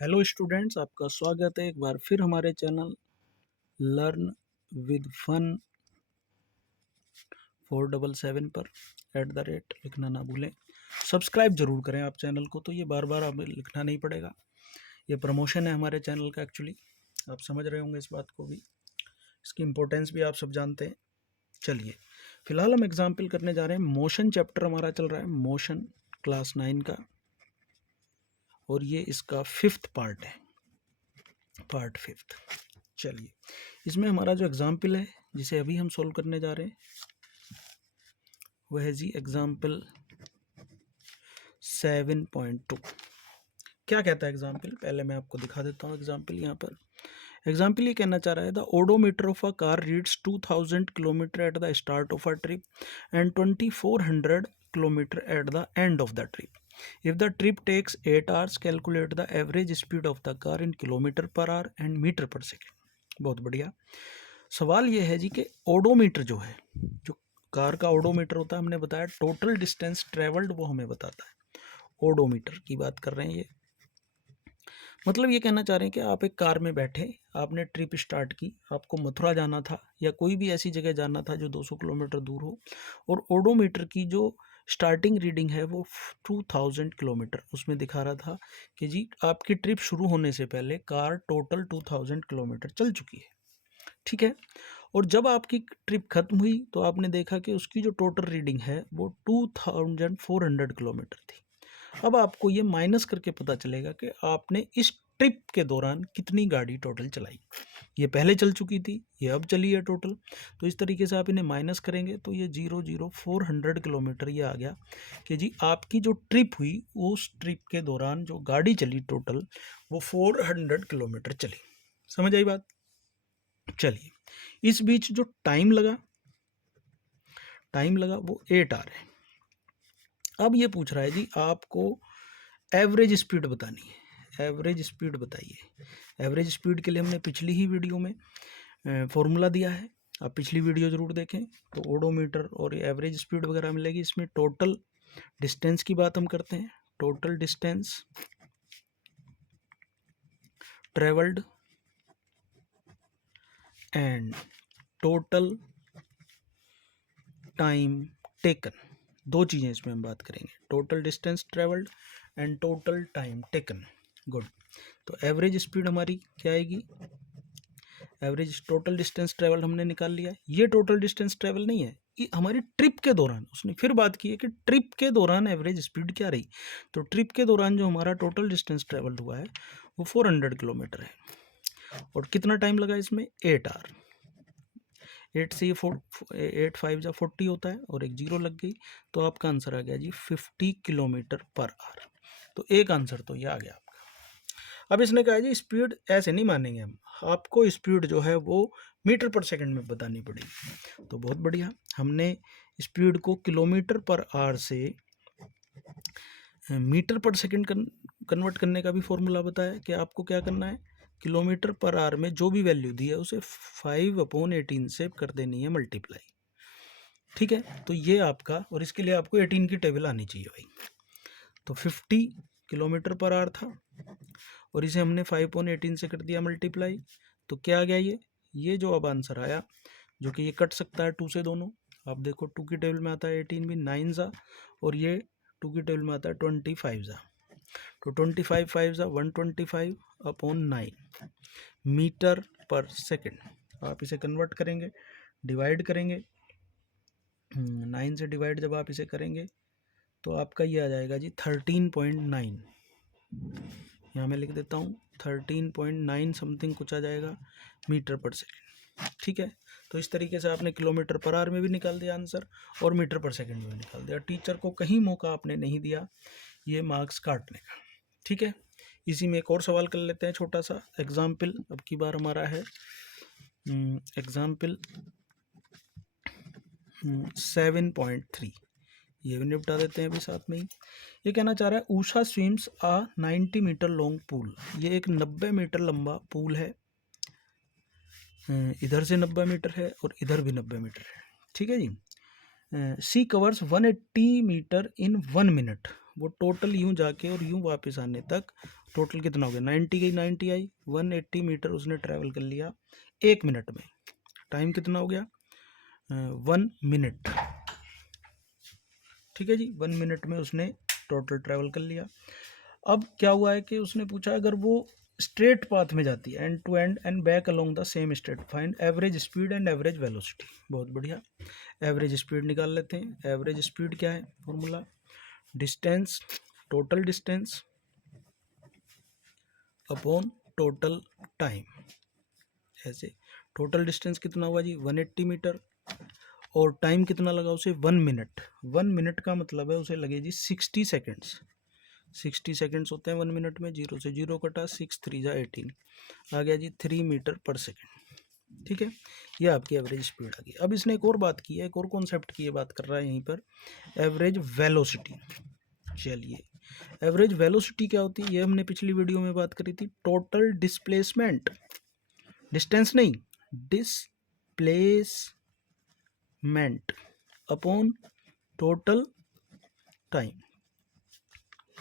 Hello students, आपका स्वागत है एक बार फिर हमारे चैनल लर्न विद फन 477 पर @ लिखना ना भूलें। सब्सक्राइब जरूर करें आप चैनल को, तो ये बार बार हमें लिखना नहीं पड़ेगा। ये प्रमोशन है हमारे चैनल का एक्चुअली, आप समझ रहे होंगे इस बात को भी, इसकी इम्पोर्टेंस भी आप सब जानते हैं। चलिए फिलहाल हम एग्जाम्पल करने जा रहे हैं। मोशन चैप्टर हमारा चल रहा है, मोशन क्लास 9 का, और ये इसका 5th पार्ट है, पार्ट 5th। चलिए इसमें हमारा जो एग्जाम्पल है जिसे अभी हम सोल्व करने जा रहे हैं वह है जी एग्जाम्पल 7.2। क्या कहता है एग्जाम्पल, पहले मैं आपको दिखा देता हूँ एग्जाम्पल। यहाँ पर एग्जाम्पल ये कहना चाह रहा है, the odometer of a car reads 2000 kilometre at the start of a trip and 2400 kilometre at the end of the trip. If the trip takes 8 hours, calculate the average speed of the car in kilometre per hour and metre per second. बहुत बढ़िया सवाल ये है जी कि odometer जो है, जो car का ओडोमीटर होता है, हमने बताया टोटल डिस्टेंस ट्रेवल्ड वो हमें बताता है। ओडोमीटर की बात कर रहे हैं ये, मतलब ये कहना चाह रहे हैं कि आप एक कार में बैठे, आपने ट्रिप स्टार्ट की, आपको मथुरा जाना था या कोई भी ऐसी जगह जाना था जो 200 किलोमीटर दूर हो, और ओडोमीटर की जो स्टार्टिंग रीडिंग है वो 2000 किलोमीटर उसमें दिखा रहा था कि जी आपकी ट्रिप शुरू होने से पहले कार टोटल 2000 किलोमीटर चल चुकी है। ठीक है, और जब आपकी ट्रिप खत्म हुई तो आपने देखा कि उसकी जो टोटल रीडिंग है वो 2400 किलोमीटर थी। अब आपको ये माइनस करके पता चलेगा कि आपने इस ट्रिप के दौरान कितनी गाड़ी टोटल चलाई। ये पहले चल चुकी थी, ये अब चली है टोटल, तो इस तरीके से आप इन्हें माइनस करेंगे तो ये 400 किलोमीटर ये आ गया कि जी आपकी जो ट्रिप हुई उस ट्रिप के दौरान जो गाड़ी चली टोटल वो 400 किलोमीटर चली। समझ आई बात? चलिए इस बीच जो टाइम लगा वो 8 आवर है। अब ये पूछ रहा है जी आपको एवरेज स्पीड बतानी है। एवरेज स्पीड बताइए। एवरेज स्पीड के लिए हमने पिछली ही वीडियो में फॉर्मूला दिया है, आप पिछली वीडियो ज़रूर देखें तो ओडोमीटर और एवरेज स्पीड वगैरह मिलेगी। इसमें टोटल डिस्टेंस की बात हम करते हैं, total distance travelled and total time taken. दो चीज़ें इसमें हम बात करेंगे, total distance travelled and total time taken. Good, तो एवरेज स्पीड हमारी क्या आएगी? एवरेज टोटल डिस्टेंस ट्रेवल हमने निकाल लिया। ये टोटल डिस्टेंस ट्रेवल नहीं है, ये हमारी ट्रिप के दौरान, उसने फिर बात की है कि ट्रिप के दौरान एवरेज स्पीड क्या रही। तो ट्रिप के दौरान जो हमारा टोटल डिस्टेंस ट्रेवल हुआ है वो 400 किलोमीटर है, और कितना टाइम लगा इसमें? 8 आवर। 8 से ये 8 5 जा 40 होता है, और एक जीरो लग गई, तो आपका आंसर आ गया जी 50 किलोमीटर पर आवर। तो एक आंसर तो ये आ गया आपका। अब इसने कहा जी स्पीड ऐसे नहीं मानेंगे हम, आपको स्पीड जो है वो मीटर पर सेकंड में बतानी पड़ेगी। तो बहुत बढ़िया, हमने स्पीड को किलोमीटर पर आवर से मीटर पर सेकंड कन्वर्ट करने का भी फॉर्मूला बताया कि आपको क्या करना है, किलोमीटर पर आवर में जो भी वैल्यू दी है उसे 5/18 से कर देनी है मल्टीप्लाई। ठीक है, तो ये आपका, और इसके लिए आपको 18 की टेबल आनी चाहिए भाई। तो 50 किलोमीटर पर आवर था, और इसे हमने 5/18 से कर दिया मल्टीप्लाई, तो क्या आ गया ये जो अब आंसर आया, जो कि ये कट सकता है 2 से दोनों। आप देखो 2 की टेबल में आता है 18 भी 9 जा, और ये 2 की टेबल में आता है 25 जा, तो 25 5 जा 125/9 मीटर पर सेकंड। आप इसे कन्वर्ट करेंगे, डिवाइड करेंगे, 9 से डिवाइड जब आप इसे करेंगे तो आपका ये आ जाएगा जी 13.9। यहाँ मैं लिख देता हूँ 13.9 समथिंग कुछ आ जाएगा मीटर पर सेकंड। ठीक है, तो इस तरीके से आपने किलोमीटर पर आवर में भी निकाल दिया आंसर, और मीटर पर सेकंड में भी निकाल दिया। टीचर को कहीं मौका आपने नहीं दिया ये मार्क्स काटने का। ठीक है, इसी में एक और सवाल कर लेते हैं, छोटा सा एग्जाम्पल। अब की बार हमारा है एग्जाम्पल 7.3, ये भी निपटा देते हैं अभी साथ में ही। ये कहना चाह रहा है उषा स्विम्स आ 90 मीटर लॉन्ग पूल। ये एक 90 मीटर लंबा पूल है, इधर से 90 मीटर है और इधर भी 90 मीटर है। ठीक है जी, सी कवर्स 180 मीटर इन 1 मिनट। वो टोटल यूं जाके और यूं वापस आने तक टोटल कितना हो गया, 90 गई 90 आई, 180 मीटर उसने ट्रैवल कर लिया 1 मिनट में। टाइम कितना हो गया, 1 मिनट। ठीक है जी, 1 मिनट में उसने टोटल ट्रैवल कर लिया। अब क्या हुआ है कि उसने पूछा अगर वो स्ट्रेट पाथ में जाती है and to and back along the same straight, find average speed and average velocity. बहुत बढ़िया, एवरेज स्पीड निकाल लेते हैं। एवरेज स्पीड क्या है, formula distance, total distance upon total time. ऐसे टोटल डिस्टेंस कितना हुआ जी, 180 मीटर, और टाइम कितना लगा उसे, 1 मिनट। 1 मिनट का मतलब है उसे लगे जी 60 सेकेंड्स। 60 सेकेंड्स होते हैं 1 मिनट में, 0 से 0 कटा, 6 3 जा 18, आ गया जी 3 मीटर पर सेकेंड। ठीक है, ये आपकी एवरेज स्पीड आ गई। अब इसने एक और बात की है, एक और कॉन्सेप्ट की ये बात कर रहा है यहीं पर, एवरेज वेलोसिटी। चलिए, एवरेज वेलोसिटी क्या होती है, ये हमने पिछली वीडियो में बात करी थी। टोटल डिस्प्लेसमेंट, डिस्टेंस नहीं, डिस्प्लेसमेंट अपॉन टोटल टाइम।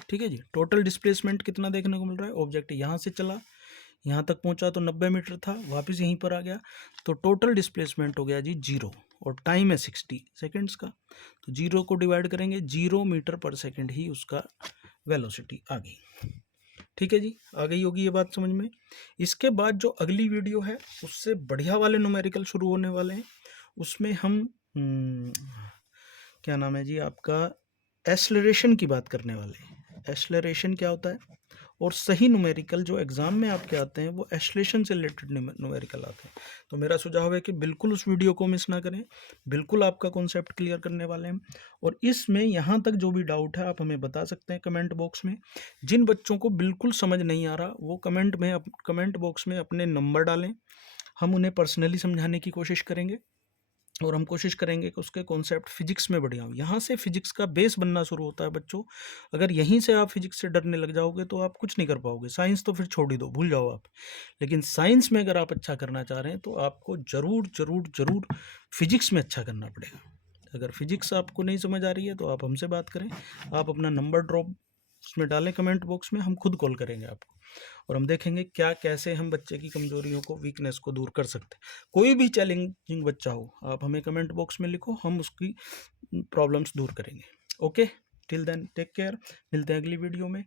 ठीक है जी, टोटल डिस्प्लेसमेंट कितना देखने को मिल रहा है, ऑब्जेक्ट यहाँ से चला, यहाँ तक पहुँचा तो 90 मीटर था, वापस यहीं पर आ गया, तो टोटल डिस्प्लेसमेंट हो गया जी 0, और टाइम है 60 सेकेंड्स का, तो 0 को डिवाइड करेंगे, 0 मीटर पर सेकेंड ही उसका वेलोसिटी आ गई। ठीक है जी, आ गई होगी ये बात समझ में। इसके बाद जो अगली वीडियो है उससे बढ़िया वाले न्यूमेरिकल शुरू होने वाले हैं, उसमें हम क्या नाम है जी आपका, एक्सेलरेशन की बात करने वाले हैं। एक्सेलरेशन क्या होता है, और सही न्यूमेरिकल जो एग्जाम में आपके आते हैं वो एक्सेलरेशन से रिलेटेड न्यूमेरिकल आते हैं। तो मेरा सुझाव है कि बिल्कुल उस वीडियो को मिस ना करें, बिल्कुल आपका कॉन्सेप्ट क्लियर करने वाले हैं। और इसमें यहाँ तक जो भी डाउट है आप हमें बता सकते हैं कमेंट बॉक्स में। जिन बच्चों को बिल्कुल समझ नहीं आ रहा वो कमेंट बॉक्स में अपने नंबर डालें, हम उन्हें पर्सनली समझाने की कोशिश करेंगे, और हम कोशिश करेंगे कि उसके कॉन्सेप्ट फिजिक्स में बढ़िया हो। यहाँ से फिजिक्स का बेस बनना शुरू होता है बच्चों। अगर यहीं से आप फिजिक्स से डरने लग जाओगे तो आप कुछ नहीं कर पाओगे। साइंस तो फिर छोड़ ही दो, भूल जाओ आप। लेकिन साइंस में अगर आप अच्छा करना चाह रहे हैं तो आपको ज़रूर ज़रूर ज़रूर फिजिक्स में अच्छा करना पड़ेगा। अगर फिजिक्स आपको नहीं समझ आ रही है तो आप हमसे बात करें, आप अपना नंबर ड्रॉप उसमें डालें कमेंट बॉक्स में, हम खुद कॉल करेंगे आपको, और हम देखेंगे क्या कैसे हम बच्चे की कमजोरियों को, वीकनेस को दूर कर सकते हैं। कोई भी चैलेंजिंग बच्चा हो आप हमें कमेंट बॉक्स में लिखो, हम उसकी प्रॉब्लम्स दूर करेंगे। Okay, till then take care, मिलते हैं अगली वीडियो में।